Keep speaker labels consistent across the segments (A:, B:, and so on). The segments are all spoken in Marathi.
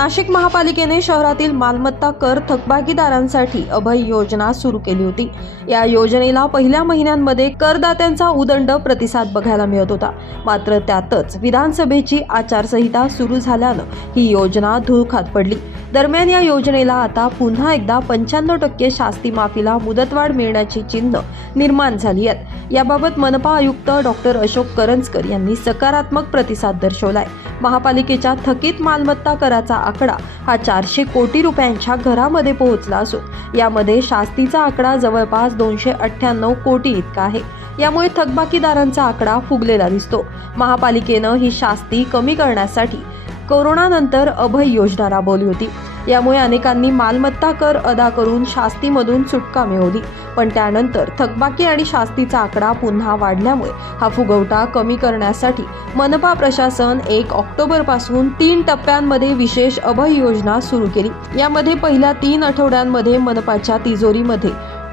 A: नाशिक महापालिकेने शहरातील मालमत्ता कर थकबाकीदारांसाठी अभय योजना सुरू केली होती. या योजनेला पहिल्या महिन्यांमध्ये करदात्यांचा उदंड प्रतिसाद बघायला मिळत होता. मात्र त्यातच विधानसभेची आचारसंहिता सुरू झाल्यानं ही योजना धुळखात पडली. दरम्यान या योजनेला आता पुन्हा एकदा पंच्याण्णव टक्के शास्ती माफीला मुदतवाढ मिळण्याची चिन्ह निर्माण झाली आहेत. याबाबत मनपा आयुक्त डॉक्टर अशोक करंजकर यांनी सकारात्मक प्रतिसाद दर्शवलाय. महापालिकेच्या थकीत मालमत्ता कराचा आकडा हा चारशे कोटी रुपयांच्या घरामध्ये पोहोचला असून यामध्ये शास्तीचा आकडा जवळपास दोनशे अठ्ठ्याण्णव कोटी इतका आहे. यामुळे थकबाकीदारांचा आकडा फुगलेला दिसतो. महापालिकेनं ही शास्ती कमी करण्यासाठी कोरोनानंतर अभय योजना राबवली होती. यामुळे अनेकांनी मालमत्ता कर अदा करून शास्तीमधून सुटका मिळवली. पण त्यानंतर थकबाकी आणि शास्तीचा आकडा पुन्हा वाढल्यामुळे हा फुगवटा कमी करण्यासाठी मनपा प्रशासन एक ऑक्टोबरपासून तीन टप्प्यांमध्ये विशेष अभय योजना सुरू केली. यामध्ये पहिल्या तीन आठवड्यांमध्ये मनपाच्या तिजोरीमध्ये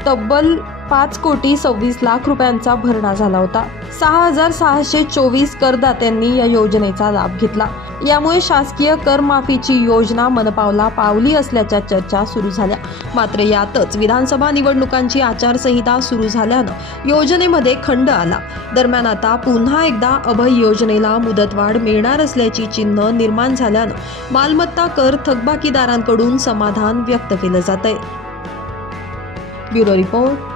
A: तब्बल पाच कोटी सव्वीस लाख रुपयांचा भरणा झाला होता. सहा हजार सहाशे चोवीस करदात्यांनी या योजनेचा लाभ घेतला. यामुळे शासकीय करमाफीची योजना मनपावला पावली असल्याच्या चर्चा सुरू झाल्या. मात्र यातच विधानसभा निवडणुकांची आचारसंहिता सुरू झाल्यानं योजनेमध्ये खंड आला. दरम्यान आता पुन्हा एकदा अभय योजनेला मुदतवाढ मिळणार असल्याची चिन्ह निर्माण झाल्यानं मालमत्ता कर थकबाकीदारांकडून समाधान व्यक्त केलं जात आहे bureau report